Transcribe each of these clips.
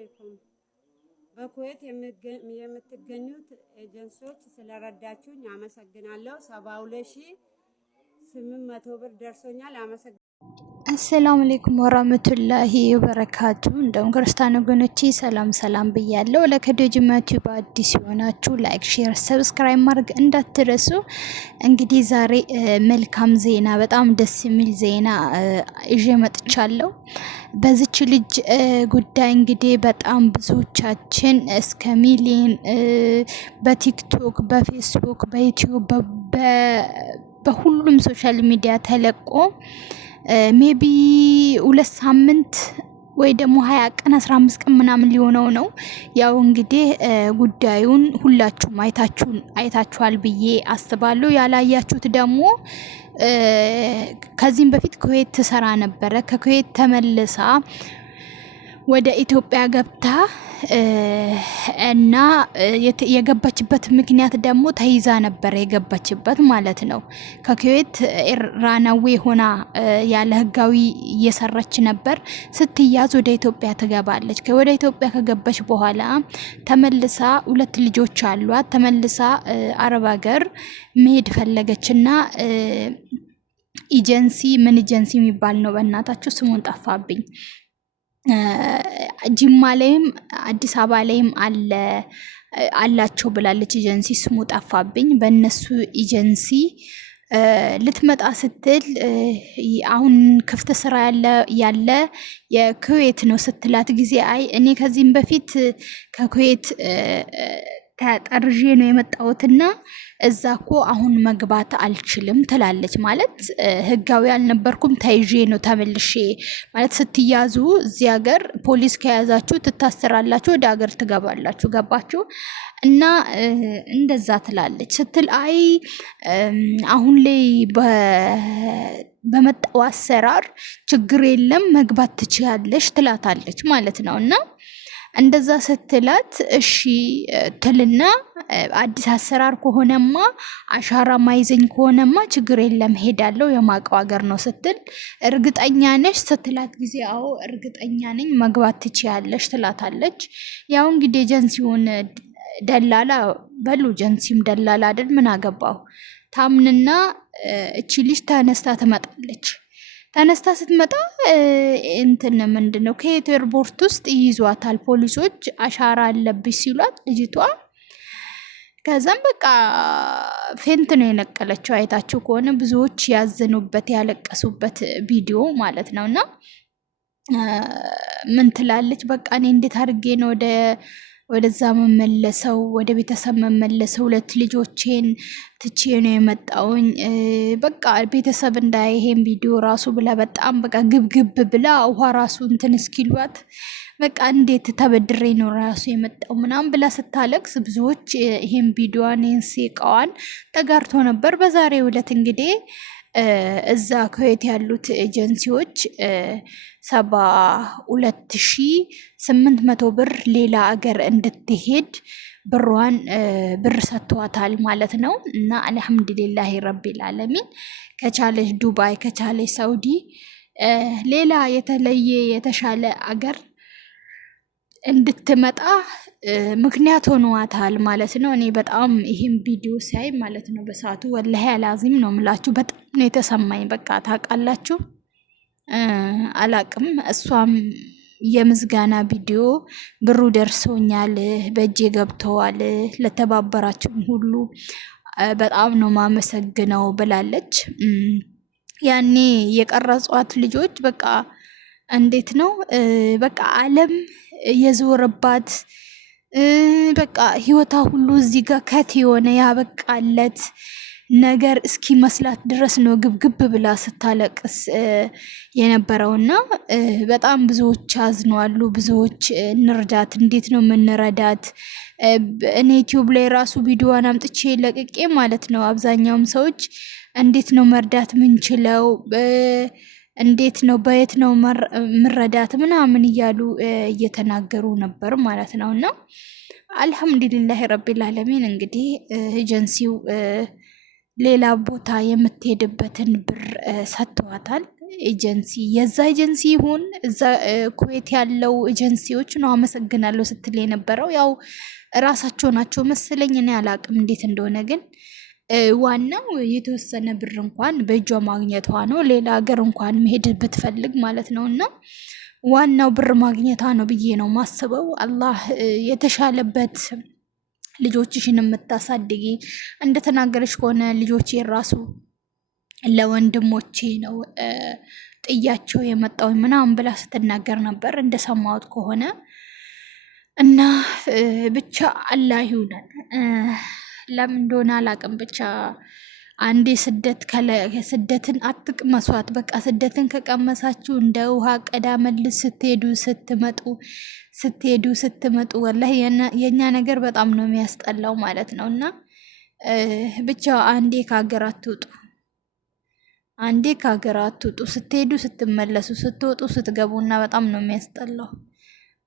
አለይኩም። በኩዌት የምትገኙት ኤጀንሲዎች ስለረዳችሁኝ አመሰግናለሁ። 72800 ብር ደርሶኛል። አሰላሙ አለይኩም ወራህመቱላሂ ወበረካቱ። እንደውም ክርስቲያን ወገኖቼ ሰላም ብያለሁ። ለከዲዮ ጅማቱ በአዲስ የሆናችሁ ላይክ፣ ሼር፣ ሰብስክራይብ ማድረግ እንዳትረሱ። እንግዲህ ዛሬ መልካም ዜና፣ በጣም ደስ የሚል ዜና ይዤ መጥቻለሁ። በዚች ልጅ ጉዳይ እንግዲህ በጣም ብዙዎቻችን እስከ ሚሊዮን በቲክቶክ፣ በፌስቡክ፣ በዩቲዩብ በሁሉም ሶሻል ሚዲያ ተለቆ ሜቢ 2 ሳምንት ወይ ደግሞ 20 ቀን 15 ቀን ምናምን ሊሆነው ነው። ያው እንግዲህ ጉዳዩን ሁላችሁም አይታችኋል ብዬ አስባለሁ። ያላያችሁት ደግሞ ከዚህም በፊት ኩዌት ትሰራ ነበረ። ከኩዌት ተመልሳ ወደ ኢትዮጵያ ገብታ እና የገባችበት ምክንያት ደግሞ ተይዛ ነበር የገባችበት ማለት ነው። ከኩዌት ራናዌ ሆና ያለ ህጋዊ እየሰራች ነበር። ስትያዝ ወደ ኢትዮጵያ ትገባለች። ወደ ኢትዮጵያ ከገባች በኋላ ተመልሳ 2 ልጆች አሏት። ተመልሳ አረብ ሀገር መሄድ ፈለገችና ኤጀንሲ ምን ኤጀንሲ የሚባል ነው በእናታችሁ ስሙን ጠፋብኝ። ጅማ ላይም አዲስ አበባ ላይም አላቸው ብላለች። ኤጀንሲ ስሙ ጠፋብኝ። በእነሱ ኤጀንሲ ልትመጣ ስትል አሁን ክፍት ስራ ያለ የኩዌት ነው ስትላት ጊዜ አይ እኔ ከዚህም በፊት ከኩዌት ተጠርዤ ነው የመጣሁትና እዛ እኮ አሁን መግባት አልችልም ትላለች። ማለት ህጋዊ አልነበርኩም ተይዤ ነው ተመልሼ ማለት ስትያዙ እዚህ ሀገር ፖሊስ ከያዛችሁ ትታሰራላችሁ፣ ወደ ሀገር ትገባላችሁ። ገባችሁ? እና እንደዛ ትላለች ስትል አይ አሁን ላይ በመጣው አሰራር ችግር የለም መግባት ትችያለሽ ትላታለች ማለት ነው። እና እንደዛ ስትላት እሺ ትልና አዲስ አሰራር ከሆነማ አሻራ ማይዘኝ ከሆነማ ችግር የለም ሄዳለሁ የማቀው ሀገር ነው ስትል እርግጠኛ ነሽ ስትላት ጊዜ አዎ እርግጠኛ ነኝ መግባት ትችያለሽ ትላታለች። ያው እንግዲህ ኤጀንሲውን ደላላ በሉ ኤጀንሲም ደላላ አይደል ምን አገባው ታምንና እቺ ልጅ ተነስታ ትመጣለች። ተነስታ ስትመጣ እንትን ምንድነው ከኤርፖርት ውስጥ ይይዟታል ፖሊሶች። አሻራ አለብሽ ሲሏት ልጅቷ ከዛም በቃ ፌንት ነው የነቀለችው። አይታችሁ ከሆነ ብዙዎች ያዘኑበት ያለቀሱበት ቪዲዮ ማለት ነውና ምን ትላለች? በቃ እኔ እንዴት አድርጌ ነው ወደዛ መመለሰው ወደ ቤተሰብ መመለሰው 2 ልጆቼን ትቼ ነው የመጣውኝ። በቃ ቤተሰብ እንዳይ ይሄን ቪዲዮ ራሱ ብላ በጣም በቃ ግብግብ ብላ ውሃ ራሱ እንትን እስኪሏት በቃ እንዴት ተበድሬ ነው ራሱ የመጣው ምናምን ብላ ስታለቅስ ብዙዎች ይሄን ቪዲዮዋን እንስቃዋን ተጋርቶ ነበር። በዛሬው ዕለት እንግዲህ እዛ ኩዌት ያሉት ኤጀንሲዎች 72800 ብር ሌላ አገር እንድትሄድ ብር ሰጥቷታል ማለት ነው። እና አልহামዱሊላሂ ረቢል ዓለሚን ከቻለች ዱባይ ከቻለች ሳውዲ ሌላ የተለየ የተሻለ አገር እንድትመጣ ምክንያት ሆኗታል ማለት ነው። እኔ በጣም ይሄን ቪዲዮ ሳይ ማለት ነው በሰዓቱ ወላሂ አላዚም ነው የምላችሁ በጣም ነው የተሰማኝ። በቃ ታውቃላችሁ አላቅም እሷም የምስጋና ቪዲዮ ብሩ ደርሶኛል በእጄ ገብተዋል ለተባበራችሁ ሁሉ በጣም ነው ማመሰግነው ብላለች። ያኔ የቀረጿት ልጆች በቃ እንዴት ነው በቃ ዓለም የዞረባት በቃ ህይወታ ሁሉ እዚህ ጋር ከት የሆነ ያበቃለት ነገር እስኪ መስላት ድረስ ነው ግብግብ ብላ ስታለቅስ የነበረውና በጣም ብዙዎች አዝነዋል። ብዙዎች እንርዳት እንዴት ነው የምንረዳት? እኔ ዩቲዩብ ላይ ራሱ ቪዲዮዋን አምጥቼ ለቅቄ ማለት ነው አብዛኛውም ሰዎች እንዴት ነው መርዳት ምንችለው እንዴት ነው በየት ነው መረዳት ምናምን እያሉ እየተናገሩ ነበር ማለት ነውና አልহামዱሊላሂ ረቢል ዓለሚን እንግዲህ ኤጀንሲው ሌላ ቦታ የምትሄድበትን ብር ሰጥቷታል። ኤጀንሲ የዛ ኤጀንሲ ይሁን እዛ ኩዌት ያለው ኤጀንሲዎች ነው አመሰግናለሁ ስትል የነበረው። ያው ራሳቸው ናቸው መሰለኝ፣ እኔ አላቅም እንዴት እንደሆነ ግን ዋናው የተወሰነ ብር እንኳን በእጇ ማግኘቷ ነው። ሌላ ሀገር እንኳን መሄድ ብትፈልግ ማለት ነው። እና ዋናው ብር ማግኘቷ ነው ብዬ ነው ማስበው። አላህ የተሻለበት ልጆችሽን የምታሳድጊ እንደተናገረች ከሆነ ልጆቼ ራሱ ለወንድሞቼ ነው ጥያቸው የመጣው ምናምን ብላ ስትናገር ነበር እንደሰማሁት ከሆነ። እና ብቻ አላህ ይሁነን። ለምን እንደሆነ አላቅም። ብቻ አንዴ ስደትን አትቅመሷት። በቃ ስደትን ከቀመሳችሁ እንደ ውሃ ቀዳ መልስ ስትሄዱ ስትመጡ ወላሂ የኛ ነገር በጣም ነው የሚያስጠላው ማለት ነው። እና ብቻ አንዴ ከሀገር አትውጡ፣ አንዴ ከሀገር አትውጡ። ስትሄዱ ስትመለሱ፣ ስትወጡ ስትገቡ እና በጣም ነው የሚያስጠላው፣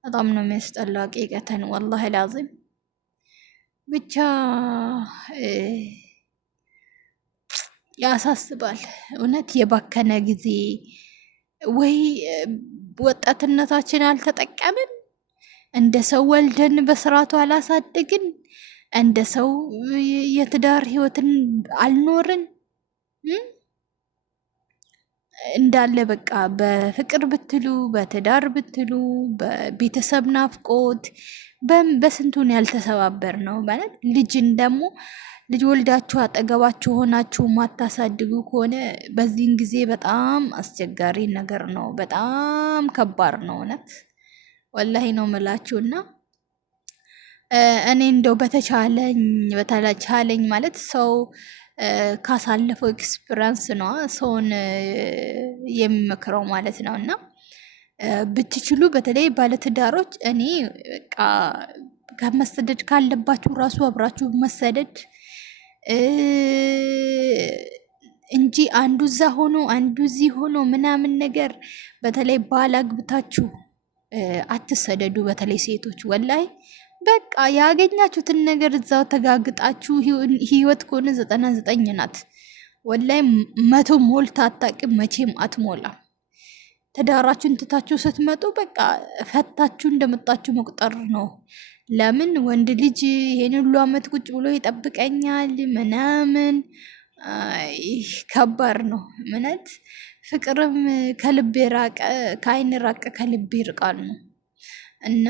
በጣም ነው የሚያስጠላው። ሀቂቀተን ወላሂ ላዚም ብቻ ያሳስባል እውነት። የባከነ ጊዜ ወይ ወጣትነታችን አልተጠቀምን፣ እንደ ሰው ወልደን በስርዓቱ አላሳደግን፣ እንደ ሰው የትዳር ህይወትን አልኖርን። እንዳለ በቃ በፍቅር ብትሉ በትዳር ብትሉ በቤተሰብ ናፍቆት በስንቱን ያልተሰባበር ነው ማለት። ልጅን ደግሞ ልጅ ወልዳችሁ አጠገባችሁ ሆናችሁ ማታሳድጉ ከሆነ በዚህን ጊዜ በጣም አስቸጋሪ ነገር ነው። በጣም ከባድ ነው እውነት ወላሂ ነው ምላችሁና እኔ እንደው በተቻለኝ ማለት ሰው ካሳለፈው ኤክስፒሪንስ ነው ሰውን የሚመክረው ማለት ነው። እና ብትችሉ በተለይ ባለትዳሮች እኔ በቃ ከመሰደድ ካለባችሁ ራሱ አብራችሁ መሰደድ እንጂ አንዱ እዛ ሆኖ አንዱ እዚህ ሆኖ ምናምን ነገር። በተለይ ባል አግብታችሁ አትሰደዱ። በተለይ ሴቶች ወላይ በቃ ያገኛችሁትን ነገር እዛው ተጋግጣችሁ ህይወት ከሆነ 99 ናት። ወላይ 100 ሞልታ አታውቅም፣ መቼም አትሞላም። ትዳራችሁን ትታችሁ ስትመጡ በቃ ፈታችሁ እንደመጣችሁ መቁጠር ነው። ለምን ወንድ ልጅ ይሄን ሁሉ አመት ቁጭ ብሎ ይጠብቀኛል ምናምን፣ ከባድ ነው ምነት። ፍቅርም ከልብ የራቀ ከአይን ራቀ ከልብ ይርቃል ነው። እና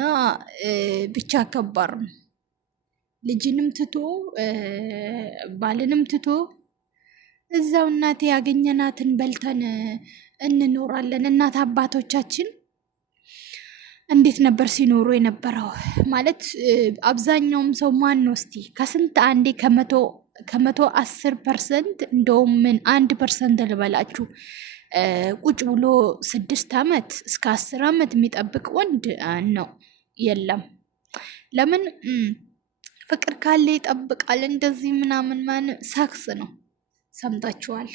ብቻ ከባድ ነው። ልጅንም ትቶ ባልንም ትቶ እዛው እናቴ ያገኘናትን በልተን እንኖራለን። እናት አባቶቻችን እንዴት ነበር ሲኖሩ የነበረው? ማለት አብዛኛውም ሰው ማን ነው እስቲ ከስንት አንዴ ከመቶ 10% እንደውም ምን 1% ልበላችሁ ቁጭ ብሎ 6 ዓመት እስከ 10 ዓመት የሚጠብቅ ወንድ ነው የለም። ለምን ፍቅር ካለ ይጠብቃል። እንደዚህ ምናምን ሳክስ ነው። ሰምታችኋል።